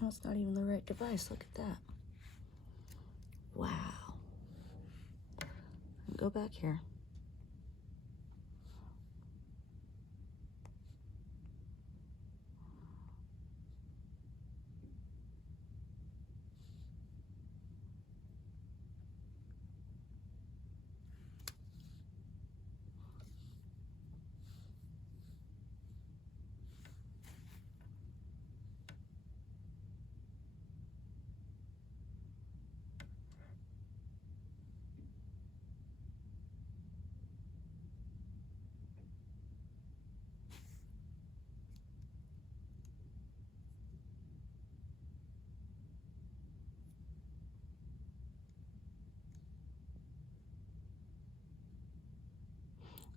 That's not even the right device. Look at that. Wow. Go back here.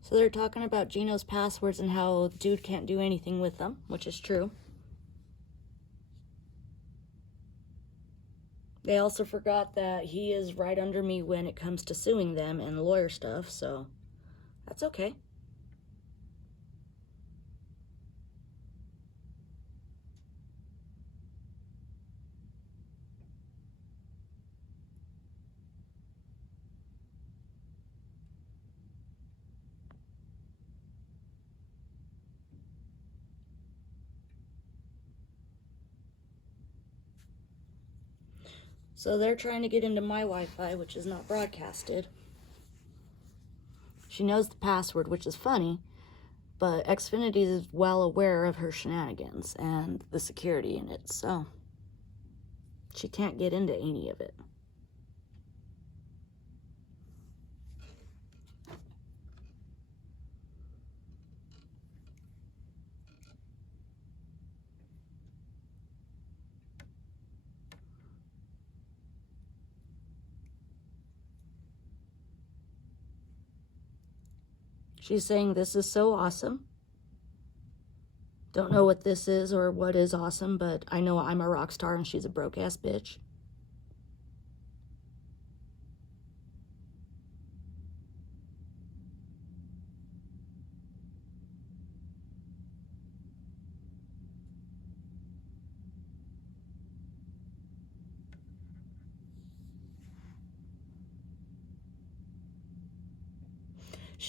So they're talking about Gino's passwords and how dude can't do anything with them, which is true. They also forgot that he is right under me when it comes to suing them and lawyer stuff, so that's okay. So they're trying to get into my Wi-Fi, which is not broadcasted. She knows the password, which is funny, but Xfinity is well aware of her shenanigans and the security in it, so she can't get into any of it. She's saying this is so awesome. Don't know what this is or what is awesome, but I know I'm a rock star and she's a broke-ass bitch.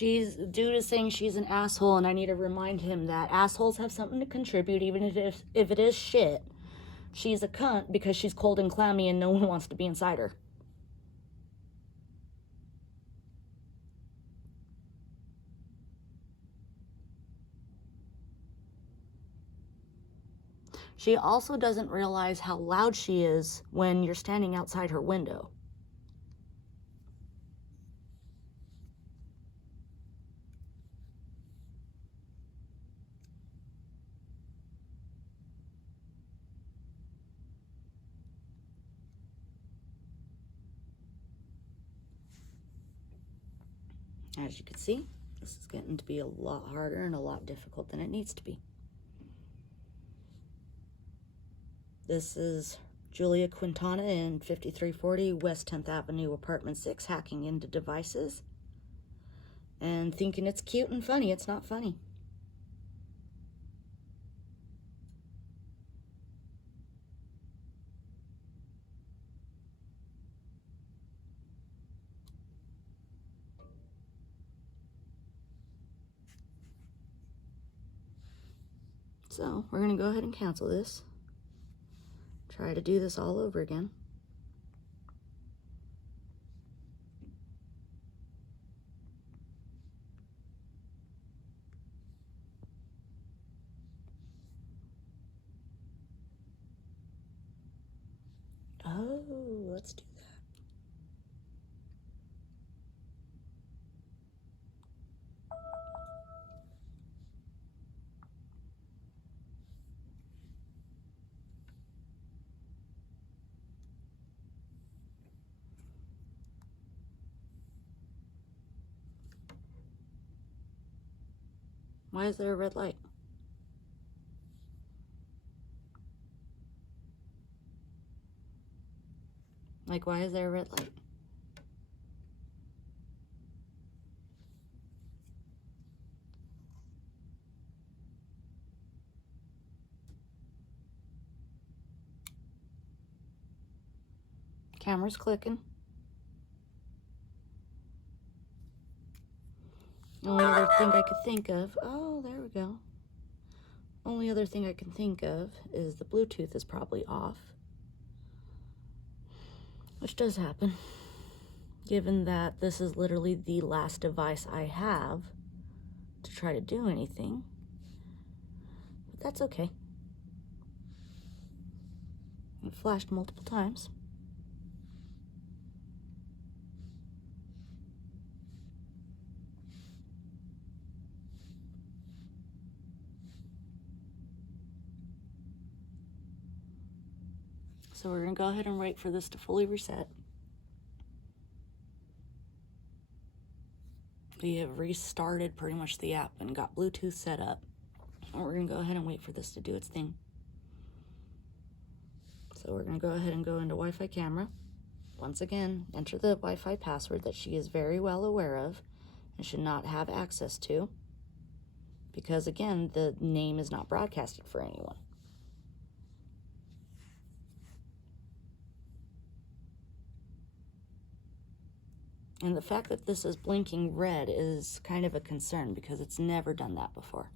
Dude is saying she's an asshole, and I need to remind him that assholes have something to contribute, even if it is shit. She's a cunt because she's cold and clammy and no one wants to be inside her. She also doesn't realize how loud she is when you're standing outside her window. As you can see, this is getting to be a lot harder and a lot difficult than it needs to be. This is Julia Quintana in 5340 West 10th Avenue, Apartment 6, hacking into devices and thinking it's cute and funny. It's not funny. So we're going to go ahead and cancel this. Try to do this all over again. Oh, let's do that. Why is there a red light? Like, why is there a red light? Camera's clicking. Only other thing I could think of, oh, there we go. Only other thing I can think of is the Bluetooth is probably off. Which does happen, given that this is literally the last device I have to try to do anything. But that's okay. It flashed multiple times. So we're going to go ahead and wait for this to fully reset. We have restarted pretty much the app and got Bluetooth set up. And we're going to go ahead and wait for this to do its thing. So we're going to go ahead and go into Wi-Fi camera. Once again, enter the Wi-Fi password that she is very well aware of and should not have access to. Because again, the name is not broadcasted for anyone. And the fact that this is blinking red is kind of a concern because it's never done that before.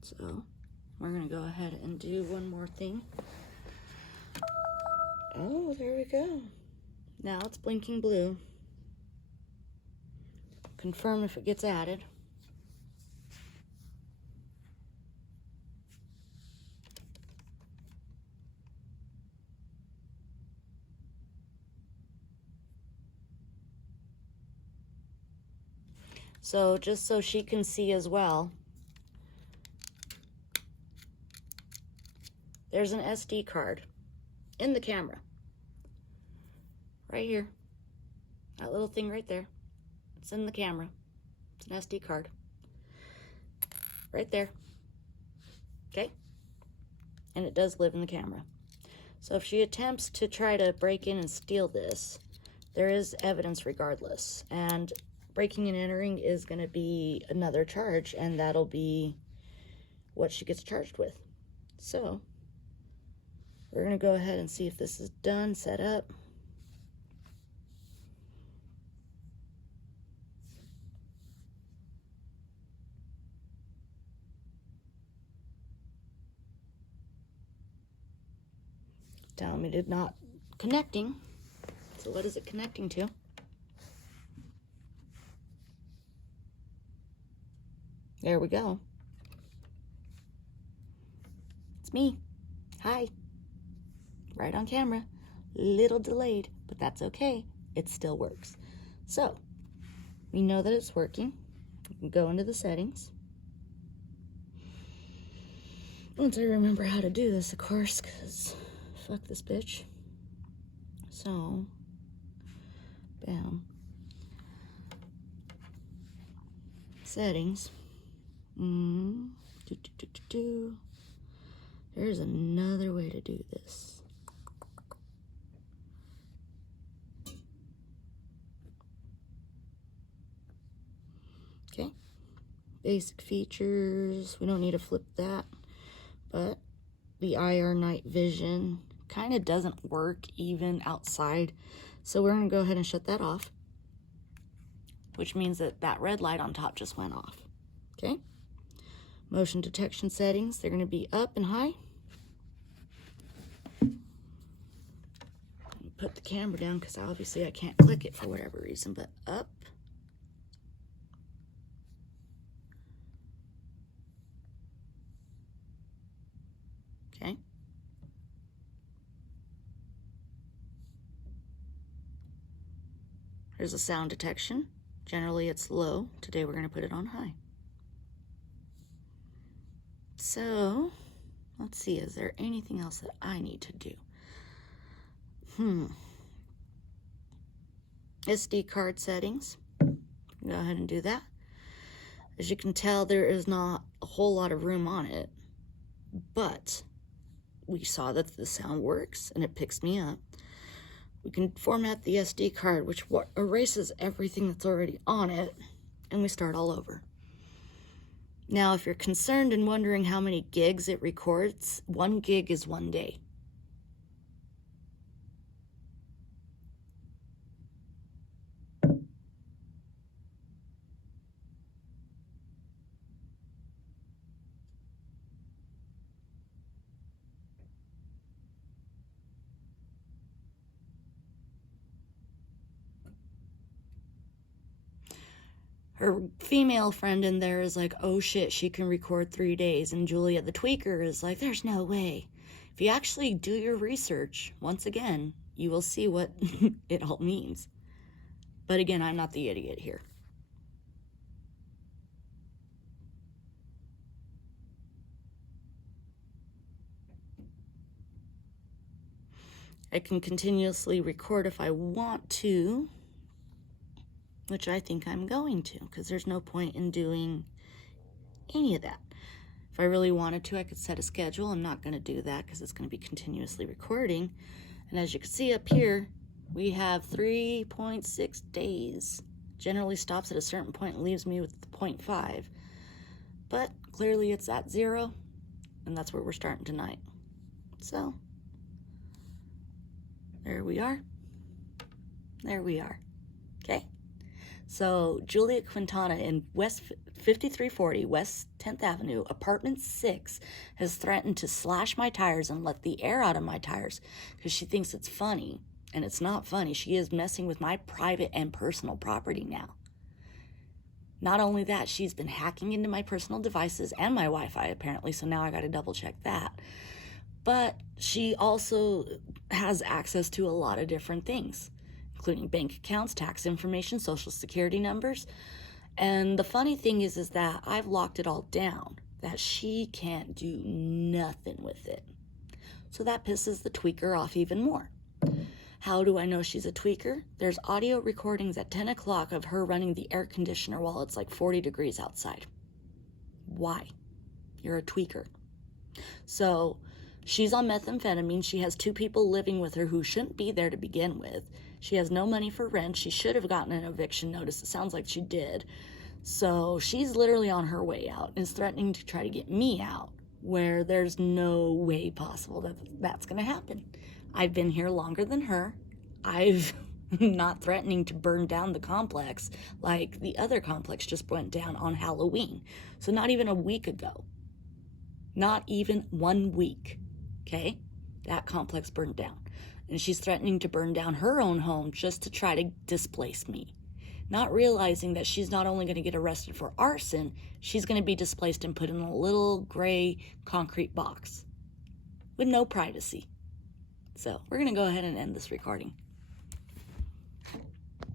So we're going to go ahead and do one more thing. Oh, there we go. Now it's blinking blue. Confirm if it gets added. So just so she can see as well, there's an SD card in the camera. Right here. That little thing right there. It's in the camera. It's an SD card. Right there. Okay? And it does live in the camera. So if she attempts to try to break in and steal this, there is evidence regardless. And breaking and entering is going to be another charge, and that'll be what she gets charged with. So we're going to go ahead and see if this is done, set up. Telling me to not connecting. So what is it connecting to? There we go. It's me. Hi. Right on camera. Little delayed, but that's okay. It still works. So we know that it's working. We can go into the settings. Once I remember how to do this, of course, because fuck this bitch. So, bam. Settings. There's another way to do this. Okay. Basic features. We don't need to flip that. But the IR night vision kind of doesn't work even outside. So we're going to go ahead and shut that off. Which means that that red light on top just went off. Okay. Motion detection settings. They're going to be up and high. Put the camera down because obviously I can't click it for whatever reason, but up. Okay. There's a sound detection. Generally it's low. Today we're going to put it on high. So, let's see, is there anything else that I need to do? SD card settings. Go ahead and do that. As you can tell, there is not a whole lot of room on it. But we saw that the sound works and it picks me up. We can format the SD card, which erases everything that's already on it, and we start all over. Now, if you're concerned and wondering how many gigs it records, 1 gig is 1 day. Her female friend in there is like, oh shit, she can record 3 days. And Julia the tweaker is like, there's no way. If you actually do your research, once again, you will see what it all means. But again, I'm not the idiot here. I can continuously record if I want to, which I think I'm going to, because there's no point in doing any of that. If I really wanted to, I could set a schedule. I'm not going to do that because it's going to be continuously recording. And as you can see up here, we have 3.6 days. Generally stops at a certain point and leaves me with 0.5. But clearly it's at 0, and that's where we're starting tonight. So there we are. There we are. Okay. So Julia Quintana in West 5340 West 10th Avenue, apartment 6, has threatened to slash my tires and let the air out of my tires because she thinks it's funny. And it's not funny. She is messing with my private and personal property now. Not only that, she's been hacking into my personal devices and my Wi-Fi apparently, so now I got to double check that. But she also has access to a lot of different things, including bank accounts, tax information, social security numbers. And the funny thing is that I've locked it all down, that she can't do nothing with it. So that pisses the tweaker off even more. How do I know she's a tweaker? There's audio recordings at 10 o'clock of her running the air conditioner while it's like 40 degrees outside. Why? You're a tweaker. So she's on methamphetamine. She has 2 people living with her who shouldn't be there to begin with. She has no money for rent. She should have gotten an eviction notice. It sounds like she did. So she's literally on her way out and is threatening to try to get me out, where there's no way possible that that's going to happen. I've been here longer than her. I've not threatening to burn down the complex like the other complex just went down on Halloween. So not even a week ago. Not even 1 week. Okay? That complex burned down. And she's threatening to burn down her own home just to try to displace me. Not realizing that she's not only going to get arrested for arson, she's going to be displaced and put in a little gray concrete box with no privacy. So we're going to go ahead and end this recording.